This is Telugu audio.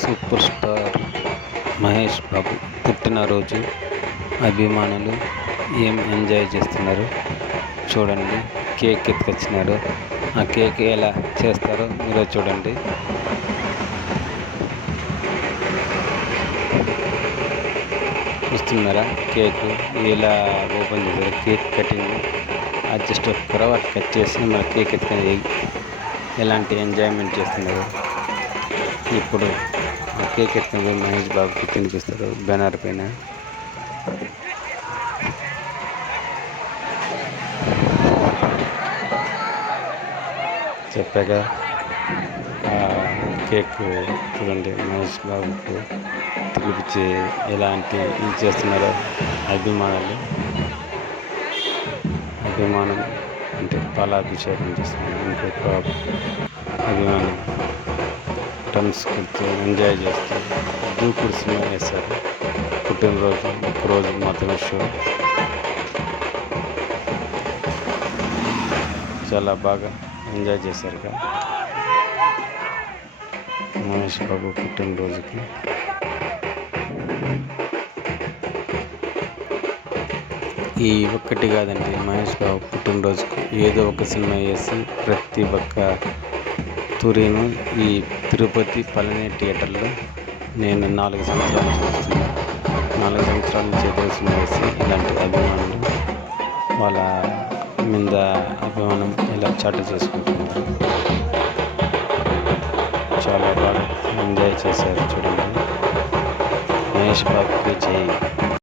సూపర్ స్టార్ మహేష్ బాబు పుట్టినరోజు అభిమానులు ఏం ఎంజాయ్ చేస్తున్నారు చూడండి. కేక్ ఎత్తుకొచ్చినారు. ఆ కేక్ ఎలా చేస్తారో మీరే చూడండి. చూస్తున్నారా కేక్ ఎలా ఓపెన్ చేశారు. కేక్ కటింగ్ జస్ట్ ఒక కరవాట్ కట్ చేసి మన కేక్ ఎత్తుకొని ఎలాంటి ఎంజాయ్మెంట్ చేస్తున్నారు. ఇప్పుడు ఆ కేక్ ఎత్తుకొని మహేష్ బాబుకి తినిపిస్తారు బ్యానర్ పైన. చెప్పాక కేక్ చూడండి మహేష్ బాబుకు తినిపించి ఎలాంటి ఇది చేస్తున్నారో అభిమానం అంటే పాలాభిషేకం చేస్తున్నారు. ఇంకొక అభిమానం డ్రమ్స్ కొడుతూ ఎంజాయ్ చేస్తూ దూకుడు సినిమా వేస్తారు. పుట్టినరోజు ఒక్కరోజు మాత్రమే షో. చాలా బాగా ఎంజాయ్ చేశారు మహేష్ బాబు పుట్టినరోజుకి. ఈ ఒక్కటి కాదండి, మహేష్ బాబు పుట్టినరోజుకి ఏదో ఒక సినిమా వేసి ప్రతి ఒక్క తూరీను ఈ తిరుపతి పళని థియేటర్లో నేను 4 సంవత్సరాల నుంచి చూస్తున్నాను. 4 సంవత్సరాల నుంచి ఏదో సినిమా వేసి ఇలాంటి అభిమానులు వాళ్ళ మీద అభిమానం ఇలా చాటు చేసుకుంటున్నారు. చాలా బాగా ఎంజాయ్ చేశారు చూడండి. మహేష్ బాబుకి జై.